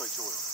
수가 있죠.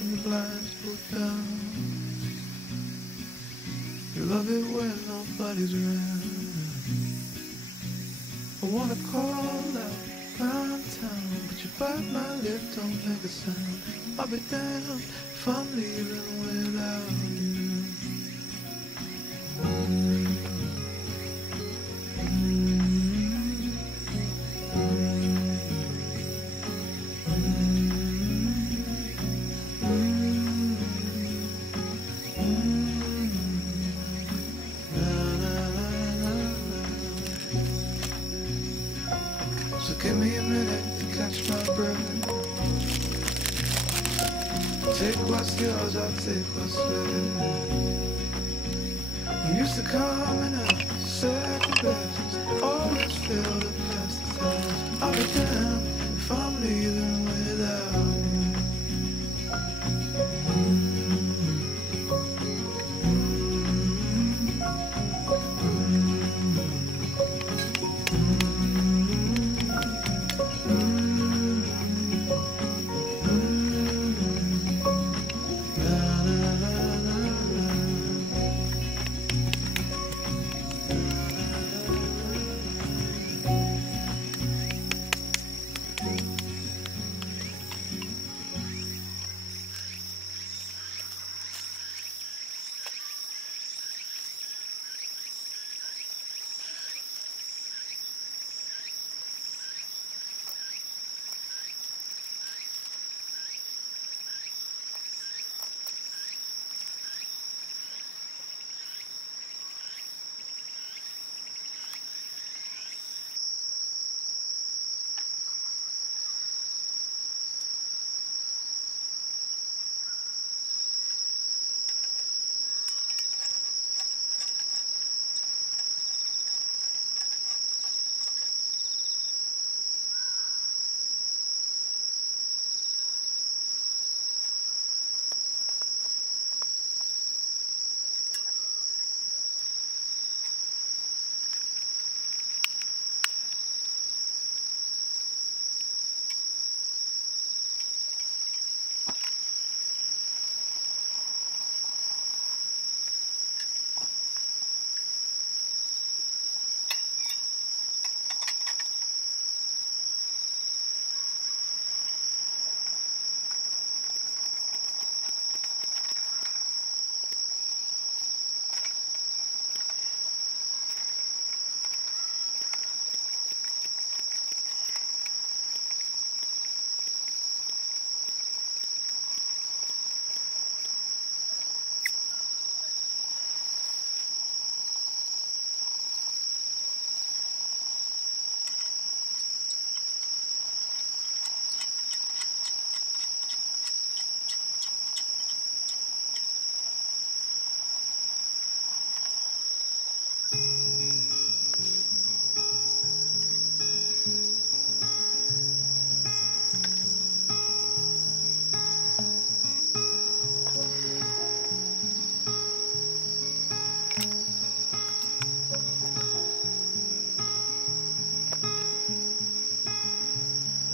and the blinds pulled down. You love it when nobody's around. I wanna call out round town, but you bite my lip, don't make a sound. I'll be damned if I'm leaving without you. So give me a minute to catch my breath. Take what's yours, I'll take what's left. You used to come in a second best, always feel the best of times. I'll be damned if I'm leaving without you.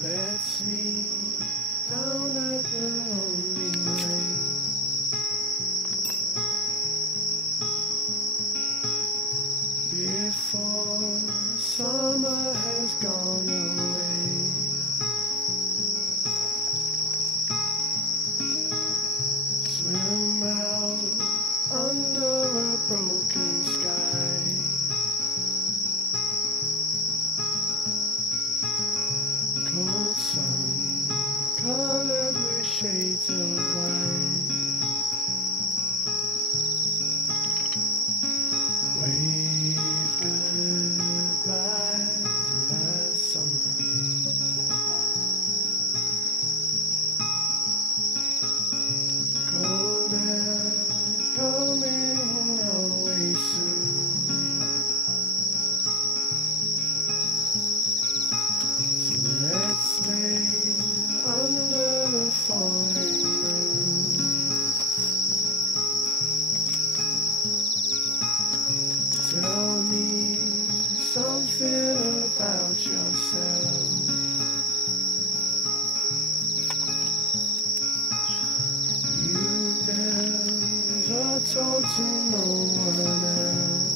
Let's meet down at the lonely lake. Before summer has gone away. Swim out under a broken sky. Cold sun, colored with shades of white. Wave goodbye to last summer. Cold air coming away soon. So let's lay under the falling moon. told to no one else.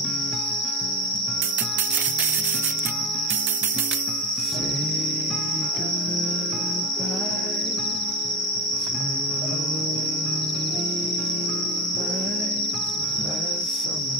Say goodbye to lonely nights last summer.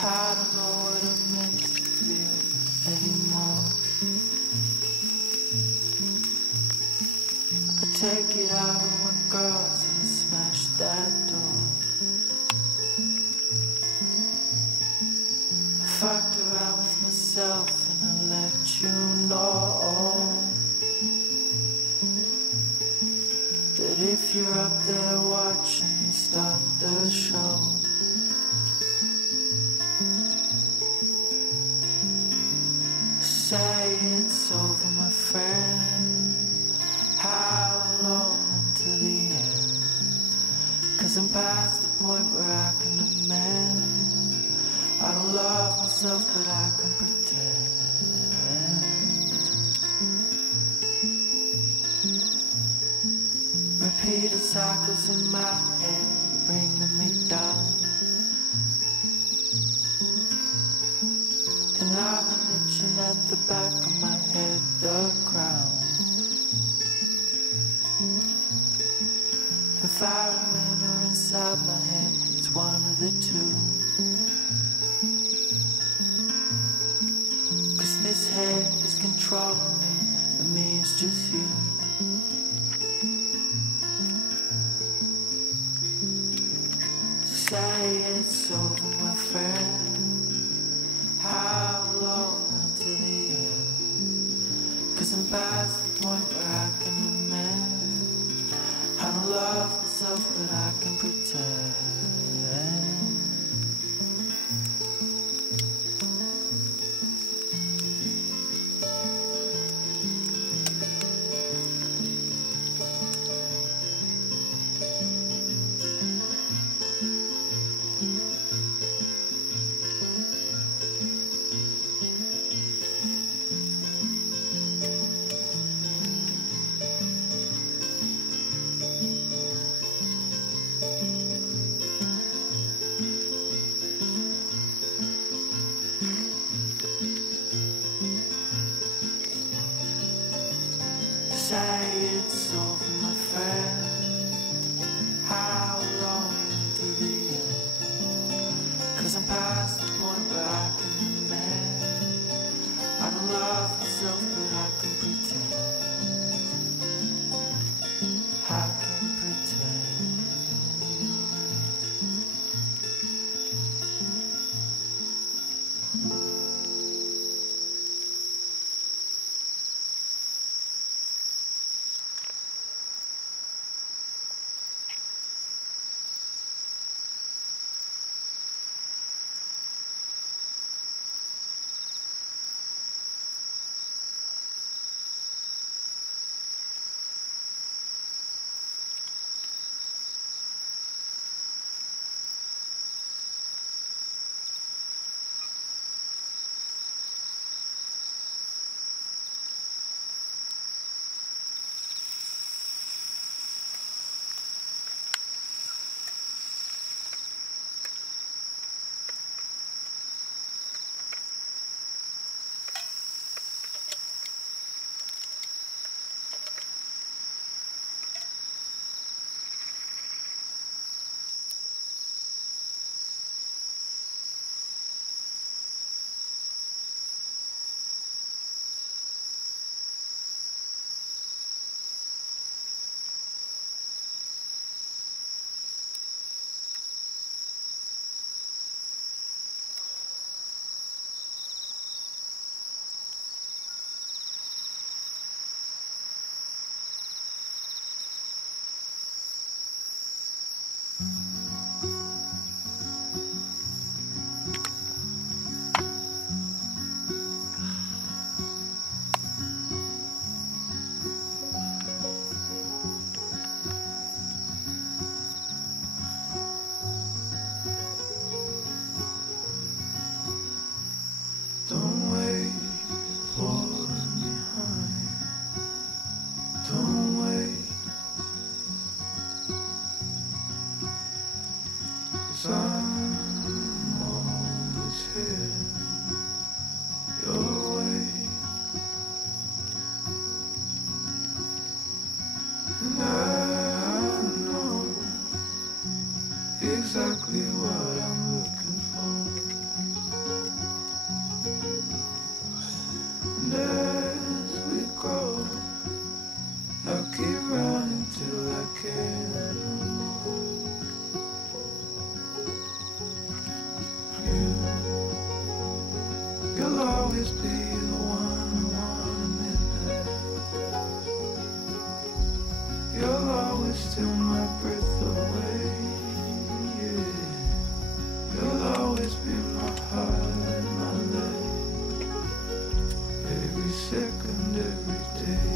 I don't know what I'm meant to feel anymore. I take it out of my girls and smash that door. I fucked around with myself and I let you know that if you're up there watching me start the show, say it's over, my friend. How long until the end? 'Cause I'm past the point where I can amend. I don't love myself, but I can pretend. Repeated cycles in my head, bringing me down. And I've been itching at the back of my head, the crown. Environment or inside my head, it's one of the two. 'Cause this head is controlling me, and me is just you. Say it's over, my friend. How long until the end? 'Cause I'm past the point where I can amend. I don't love myself, but I can pretend. Say it's over, my friend. How long until the end? 'Cause I'm past the point where I can amend. I don't love myself, but I can pretend. I can pretend. always be the one I want at midnight. You'll always steal my breath away, yeah. You'll always be my heart and my life, every second, every day.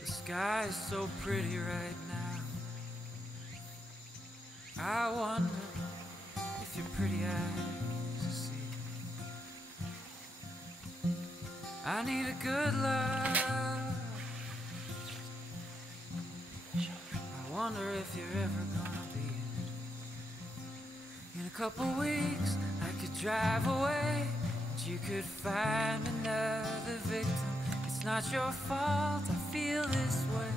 The sky is so pretty right now. I wonder if your pretty eyes see. I need a good love. I wonder if you're ever gonna be in a couple weeks. I could drive away and you could find another victim. It's not your fault I feel this way,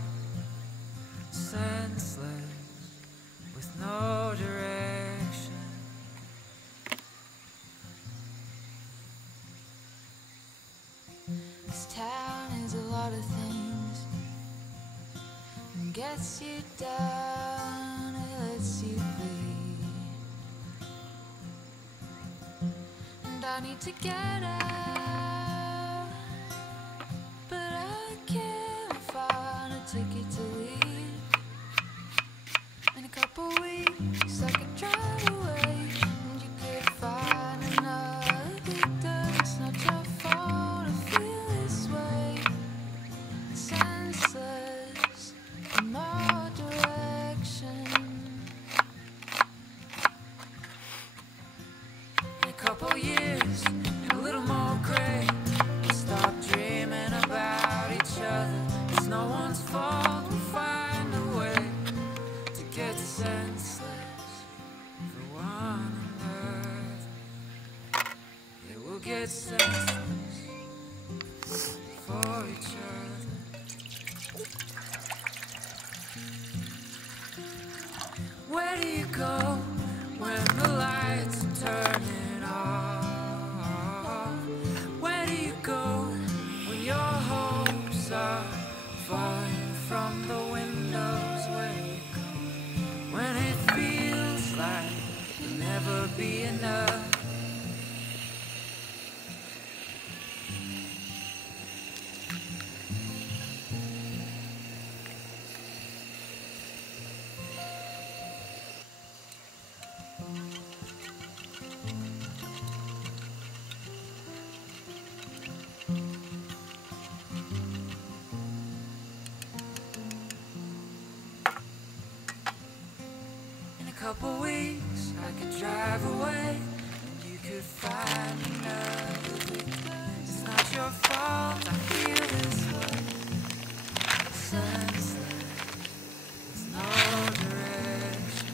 senseless, with no direction. This town is a lot of things, and gets you down, it lets you bleed. And I need to get out, but I can't find a ticket to leave. In a couple weeks I could drive away, and you could find another victim. It's not your fault I feel this way, senseless, no direction. In a couple years, and a little more gray, we'll stop dreaming about each other. It's no one's fault, we'll find a way to get senseless for one another. Yeah, we'll get senseless for each other. Where do you go when the lights are turning off? Where do you go when your hopes are falling from the windows? Where do you go when it feels like there'll never be enough? In a couple weeks, I could drive away, and you could find another victim. It's not your fault I feel this way, senseless, with no direction.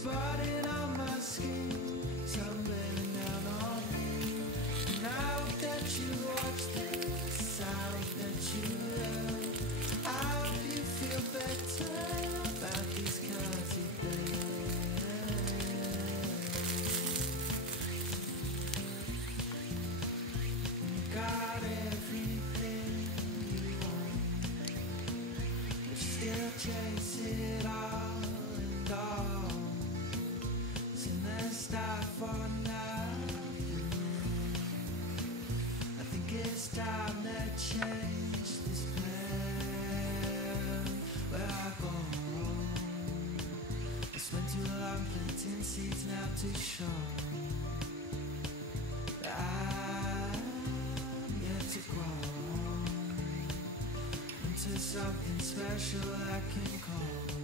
spotting on my skin, tumbling down on me. And I hope that you watch this, I hope that you love. I hope you feel better about these cozy days. You got everything you want, but you still chase it all and all. So let's die for nothing. I think it's time to change this plan. Where I go wrong, I spent too long planting seeds now too short. I'm yet to grow into something special I can call